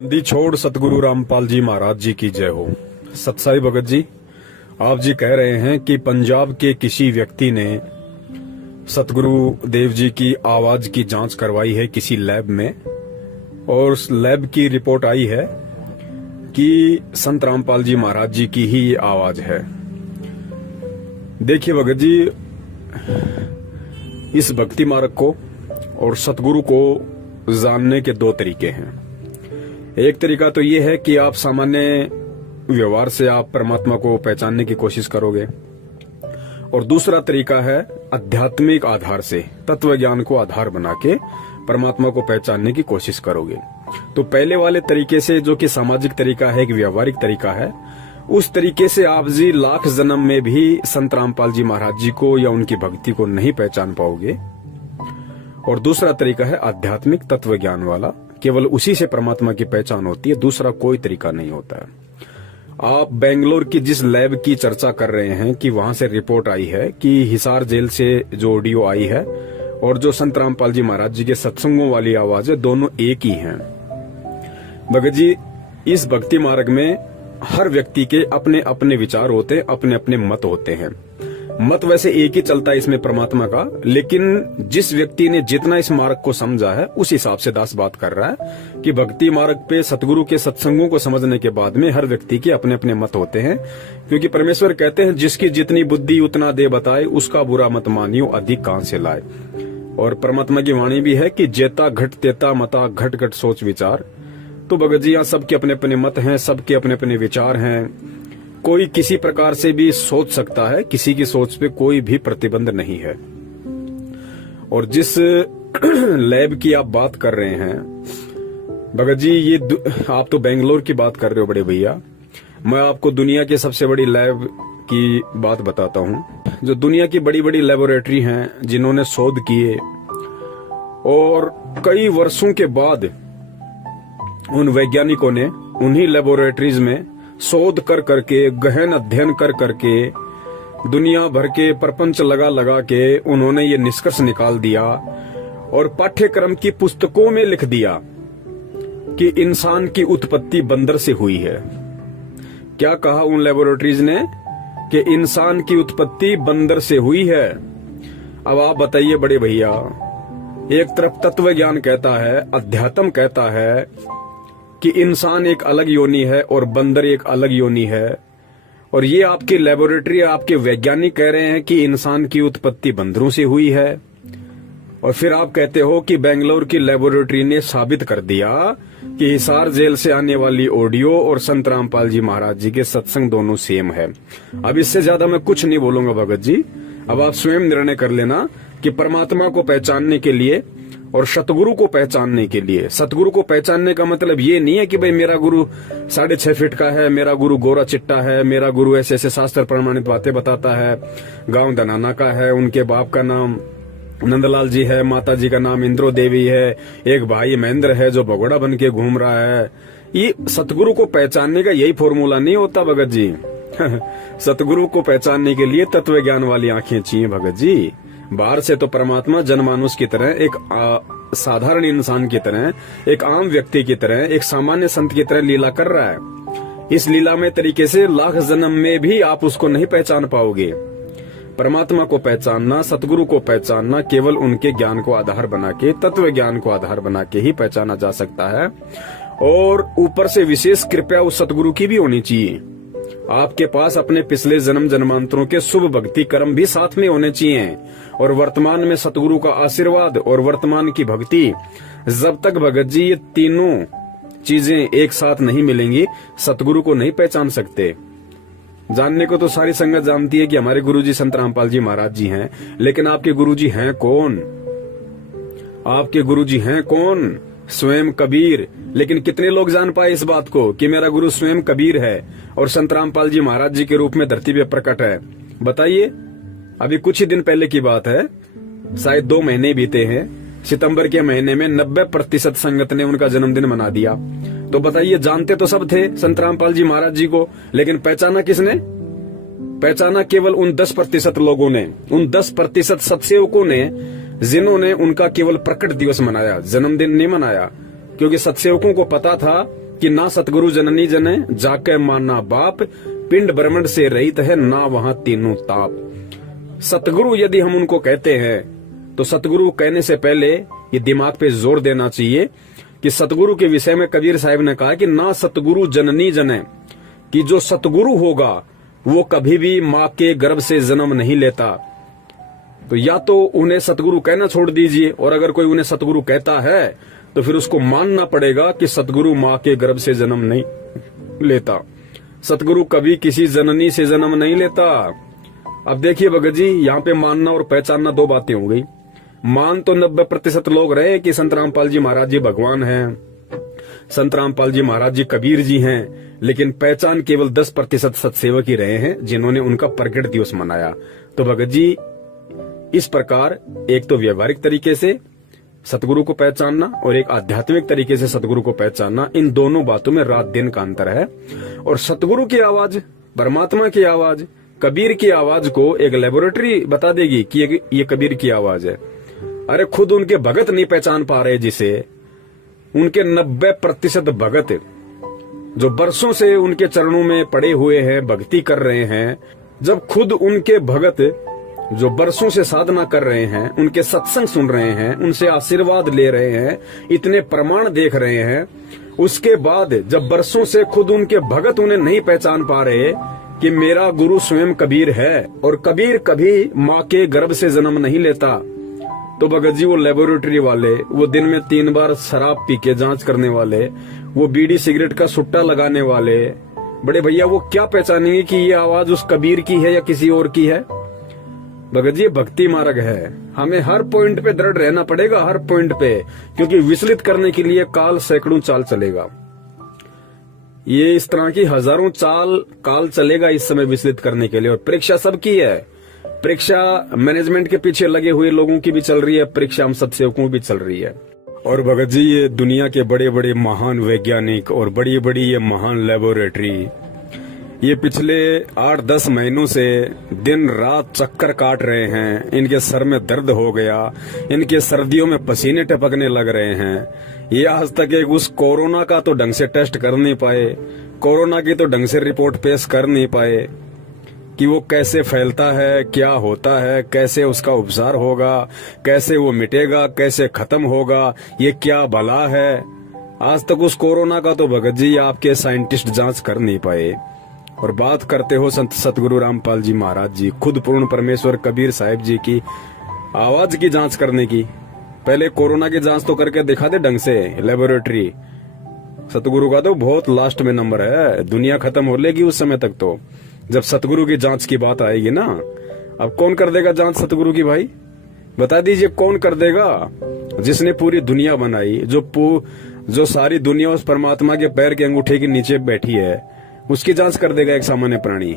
दी छोड़ सतगुरु रामपाल जी महाराज जी की जय हो। सतसाई भगत जी, आप जी कह रहे हैं कि पंजाब के किसी व्यक्ति ने सतगुरु देव जी की आवाज की जांच करवाई है किसी लैब में, और उस लैब की रिपोर्ट आई है कि संत रामपाल जी महाराज जी की ही ये आवाज है। देखिए भगत जी, इस भक्ति मार्ग को और सतगुरु को जानने के दो तरीके हैं। एक तरीका तो ये है कि आप सामान्य व्यवहार से आप परमात्मा को पहचानने की कोशिश करोगे, और दूसरा तरीका है आध्यात्मिक आधार से, तत्व ज्ञान को आधार बना के परमात्मा को पहचानने की कोशिश करोगे। तो पहले वाले तरीके से, जो कि सामाजिक तरीका है, एक व्यवहारिक तरीका है, उस तरीके से आप जी लाख जन्म में भी संत रामपाल जी महाराज जी को या उनकी भक्ति को नहीं पहचान पाओगे। और दूसरा तरीका है आध्यात्मिक तत्व ज्ञान वाला, केवल उसी से परमात्मा की पहचान होती है, दूसरा कोई तरीका नहीं होता है। आप बेंगलोर की जिस लैब की चर्चा कर रहे हैं कि वहां से रिपोर्ट आई है कि हिसार जेल से जो ऑडियो आई है और जो संत रामपाल जी महाराज जी के सत्संगों वाली आवाज है, दोनों एक ही हैं। भगत जी, इस भक्ति मार्ग में हर व्यक्ति के अपने अपने विचार होते हैं, अपने अपने मत होते हैं। मत वैसे एक ही चलता है इसमें परमात्मा का, लेकिन जिस व्यक्ति ने जितना इस मार्ग को समझा है उस हिसाब से दास बात कर रहा है कि भक्ति मार्ग पे सतगुरु के सत्संगों को समझने के बाद में हर व्यक्ति के अपने अपने मत होते हैं। क्योंकि परमेश्वर कहते हैं, जिसकी जितनी बुद्धि उतना दे बताए, उसका बुरा मत मानियो अधिक कहां से लाए। और परमात्मा की वाणी भी है कि जेता घट तेता मता, घट घट सोच विचार। तो भगत जी, यहाँ सबके अपने अपने मत हैं, सबके अपने अपने विचार हैं। कोई किसी प्रकार से भी सोच सकता है, किसी की सोच पे कोई भी प्रतिबंध नहीं है। और जिस लैब की आप बात कर रहे हैं भगत जी, ये आप तो बेंगलोर की बात कर रहे हो बड़े भैया, मैं आपको दुनिया की सबसे बड़ी लैब की बात बताता हूँ। जो दुनिया की बड़ी बड़ी लेबोरेटरी हैं, जिन्होंने शोध किए और कई वर्षों के बाद उन वैज्ञानिकों ने उन्हीं लेबोरेटरीज में शोध कर करके, गहन अध्ययन कर करके, दुनिया भर के प्रपंच लगा लगा के उन्होंने ये निष्कर्ष निकाल दिया और पाठ्यक्रम की पुस्तकों में लिख दिया कि इंसान की उत्पत्ति बंदर से हुई है। क्या कहा उन लेबोरेटरीज ने? कि इंसान की उत्पत्ति बंदर से हुई है। अब आप बताइए बड़े भैया, एक तरफ तत्व ज्ञान कहता है, अध्यात्म कहता है कि इंसान एक अलग योनि है और बंदर एक अलग योनि है, और ये आपकी लेबोरेटरी, आपके वैज्ञानिक कह रहे हैं कि इंसान की उत्पत्ति बंदरों से हुई है। और फिर आप कहते हो कि बेंगलोर की लेबोरेटरी ने साबित कर दिया कि हिसार जेल से आने वाली ऑडियो और संत रामपाल जी महाराज जी के सत्संग दोनों सेम है। अब इससे ज्यादा मैं कुछ नहीं बोलूंगा भगत जी। अब आप स्वयं निर्णय कर लेना कि परमात्मा को पहचानने के लिए और सतगुरु को पहचानने के लिए, सतगुरु को पहचानने का मतलब ये नहीं है कि भाई मेरा गुरु 6.5 फीट का है, मेरा गुरु गोरा चिट्टा है, मेरा गुरु ऐसे ऐसे शास्त्र प्रमाणित बातें बताता है, गांव धनाना का है, उनके बाप का नाम नंदलाल जी है, माता जी का नाम इंद्रो देवी है, एक भाई महेंद्र है जो भगोड़ा बन के घूम रहा है। ये सतगुरु को पहचानने का यही फॉर्मूला नहीं होता भगत जी। सतगुरु को पहचानने के लिए तत्व ज्ञान वाली आंखें चाहिए भगत जी। बाहर से तो परमात्मा जनमानुष की तरह, एक साधारण इंसान की तरह, एक आम व्यक्ति की तरह, एक सामान्य संत की तरह लीला कर रहा है। इस लीला में तरीके से लाख जन्म में भी आप उसको नहीं पहचान पाओगे। परमात्मा को पहचानना, सतगुरु को पहचानना केवल उनके ज्ञान को आधार बना के, तत्व ज्ञान को आधार बना के ही पहचाना जा सकता है। और ऊपर से विशेष कृपया उस सतगुरु की भी होनी चाहिए। आपके पास अपने पिछले जन्म जन्मांतरों के शुभ भक्ति कर्म भी साथ में होने चाहिए, और वर्तमान में सतगुरु का आशीर्वाद और वर्तमान की भक्ति, जब तक भगत जी ये तीनों चीजें एक साथ नहीं मिलेंगी, सतगुरु को नहीं पहचान सकते। जानने को तो सारी संगत जानती है कि हमारे गुरुजी संत रामपाल जी महाराज जी हैं, लेकिन आपके गुरुजी हैं कौन? आपके गुरुजी हैं कौन? स्वयं कबीर। लेकिन कितने लोग जान पाए इस बात को कि मेरा गुरु स्वयं कबीर है और संत रामपाल जी महाराज जी के रूप में धरती पे प्रकट है? बताइए। अभी कुछ ही दिन पहले की बात है, शायद 2 महीने बीते हैं, सितंबर के महीने में 90% संगत ने उनका जन्मदिन मना दिया। तो बताइए, जानते तो सब थे संत रामपाल जी महाराज जी को, लेकिन पहचाना किसने? पहचाना केवल उन 10% लोगों ने, उन 10% सत्सेवकों ने, जिन्होंने उनका केवल प्रकट दिवस मनाया, जन्मदिन नहीं मनाया। क्योंकि सत्सेवकों को पता था कि ना सतगुरु जननी जने जाके माना बाप, पिंड ब्रह्मंड से रहित है ना वहां तीनों ताप। सतगुरु यदि हम उनको कहते हैं तो सतगुरु कहने से पहले ये दिमाग पे जोर देना चाहिए कि सतगुरु के विषय में कबीर साहब ने कहा कि ना सतगुरु जननी जने, कि जो सतगुरु होगा वो कभी भी माँ के गर्भ से जन्म नहीं लेता। तो या तो उन्हें सतगुरु कहना छोड़ दीजिए, और अगर कोई उन्हें सतगुरु कहता है तो फिर उसको मानना पड़ेगा कि सतगुरु माँ के गर्भ से जन्म नहीं लेता। सतगुरु कभी किसी जननी से जन्म नहीं लेता। अब देखिए भगत जी, यहाँ पे मानना और पहचानना दो बातें हो गई। मान तो 90% लोग रहे कि संत रामपाल जी महाराज जी भगवान हैं, संत रामपाल जी महाराज जी कबीर जी हैं, लेकिन पहचान केवल 10% सत्सेवक ही रहे हैं जिन्होंने उनका प्रकट दिवस मनाया। तो भगत जी, इस प्रकार एक तो व्यवहारिक तरीके से सतगुरु को पहचानना और एक आध्यात्मिक तरीके से सतगुरु को पहचानना, इन दोनों बातों में रात दिन का अंतर है। और सतगुरु की आवाज, परमात्मा की आवाज, कबीर की आवाज को एक लेबोरेटरी बता देगी कि ये कबीर की आवाज है। अरे खुद उनके भगत नहीं पहचान पा रहे जिसे, उनके 90% भगत जो बरसों से उनके चरणों में पड़े हुए हैं, भक्ति कर रहे हैं, जब खुद उनके भगत जो बरसों से साधना कर रहे हैं, उनके सत्संग सुन रहे हैं, उनसे आशीर्वाद ले रहे हैं, इतने प्रमाण देख रहे हैं, उसके बाद जब बरसों से खुद उनके भगत उन्हें नहीं पहचान पा रहे कि मेरा गुरु स्वयं कबीर है और कबीर कभी माँ के गर्भ से जन्म नहीं लेता, तो भगत जी वो लेबोरेटरी वाले, वो दिन में 3 बार शराब पी के जांच करने वाले, वो बीड़ी सिगरेट का सुट्टा लगाने वाले बड़े भैया, वो क्या पहचानेंगे कि ये आवाज उस कबीर की है या किसी और की है। भगत जी, भक्ति मार्ग है, हमें हर पॉइंट पे दृढ़ रहना पड़ेगा, हर पॉइंट पे, क्योंकि विचलित करने के लिए काल सैकड़ों चाल चलेगा। ये इस तरह की हजारों काल चलेगा इस समय विचलित करने के लिए। और परीक्षा सबकी है, परीक्षा मैनेजमेंट के पीछे लगे हुए लोगों की भी चल रही है, परीक्षा हम सत्सेवकों की भी चल रही है। और भगत जी, ये दुनिया के बड़े बड़े महान वैज्ञानिक और बड़ी बड़ी ये महान लेबोरेटरी, ये पिछले 8-10 महीनों से दिन रात चक्कर काट रहे हैं। इनके सर में दर्द हो गया, इनके सर्दियों में पसीने टपकने लग रहे हैं। ये आज तक एक उस कोरोना का तो ढंग से टेस्ट कर नहीं पाए, कोरोना की तो ढंग से रिपोर्ट पेश कर नहीं पाए कि वो कैसे फैलता है, क्या होता है, कैसे उसका उपचार होगा, कैसे वो मिटेगा, कैसे खत्म होगा, ये क्या भला है। आज तक उस कोरोना का तो भगत जी आपके साइंटिस्ट जांच कर नहीं पाए। और बात करते हो संत सतगुरु रामपाल जी महाराज जी, खुद पूर्ण परमेश्वर कबीर साहिब जी की आवाज की जांच करने की, पहले कोरोना की जांच तो करके दिखा दे ढंग से लेबोरेटरी। सतगुरु का तो बहुत लास्ट में नंबर है, दुनिया खत्म हो लेगी उस समय तक। तो जब सतगुरु की जांच की बात आएगी ना, अब कौन कर देगा जांच सतगुरु की? भाई बता दीजिए, कौन कर देगा? जिसने पूरी दुनिया बनाई, जो सारी दुनिया उस परमात्मा के पैर के अंगूठे के नीचे बैठी है, उसकी जांच कर देगा एक सामान्य प्राणी?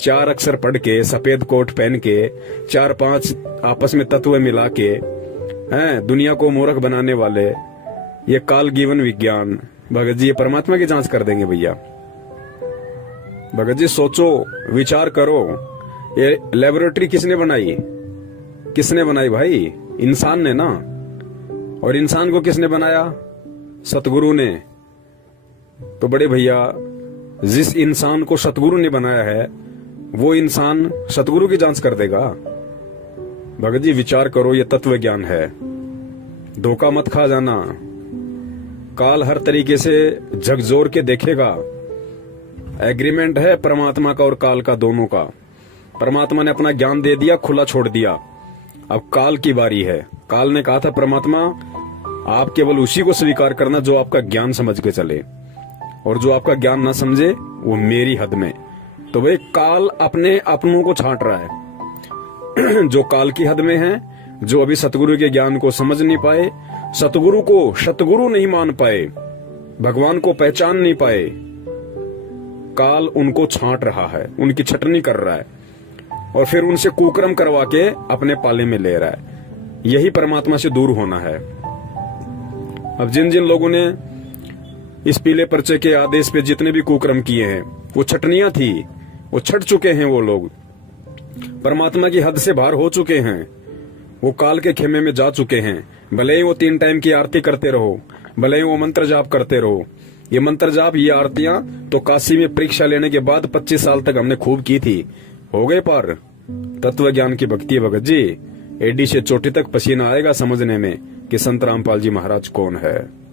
4 अक्षर पढ़ के, सफेद कोट पहन के, 4-5 आपस में तत्व मिला के हैं दुनिया को मूर्ख बनाने वाले ये काल जीवन विज्ञान, भगत जी ये परमात्मा की जांच कर देंगे भैया? भगत जी सोचो, विचार करो, ये लेबोरेटरी किसने बनाई? किसने बनाई भाई? इंसान ने ना। और इंसान को किसने बनाया? सतगुरु ने। तो बड़े भैया, जिस इंसान को सतगुरु ने बनाया है वो इंसान सतगुरु की जांच कर देगा? भगत जी विचार करो, ये तत्व ज्ञान है, धोखा मत खा जाना। काल हर तरीके से झकझोर के देखेगा। एग्रीमेंट है परमात्मा का और काल का, दोनों का। परमात्मा ने अपना ज्ञान दे दिया, खुला छोड़ दिया। अब काल की बारी है। काल ने कहा था, परमात्मा आप केवल उसी को स्वीकार करना जो आपका ज्ञान समझ के चले, और जो आपका ज्ञान ना समझे वो मेरी हद में। तो भाई काल अपने अपनों को छांट रहा है जो काल की हद में है, जो अभी सतगुरु के ज्ञान को समझ नहीं पाए, सतगुरु को सतगुरु नहीं मान पाए, भगवान को पहचान नहीं पाए, काल उनको छांट रहा है, उनकी छटनी कर रहा है और फिर उनसे कुकर्म करवा के अपने पाले में ले रहा है। यही परमात्मा से दूर होना है। अब जिन जिन लोगों ने इस पीले पर्चे के आदेश पे जितने भी कुकर्म किए हैं, वो छटनियां थी, वो छट चुके हैं। वो लोग परमात्मा की हद से बाहर हो चुके हैं, वो काल के खेमे में जा चुके हैं। भले ही वो 3 टाइम की आरती करते रहो, भले ही वो मंत्र जाप करते रहो, ये मंत्र जाप, ये आरतियां तो काशी में परीक्षा लेने के बाद 25 साल तक हमने खूब की थी। हो गए पार। तत्व ज्ञान की भक्ति है भगत जी। एडी से चोटी तक पसीना आएगा समझने में कि संत रामपाल जी महाराज कौन है।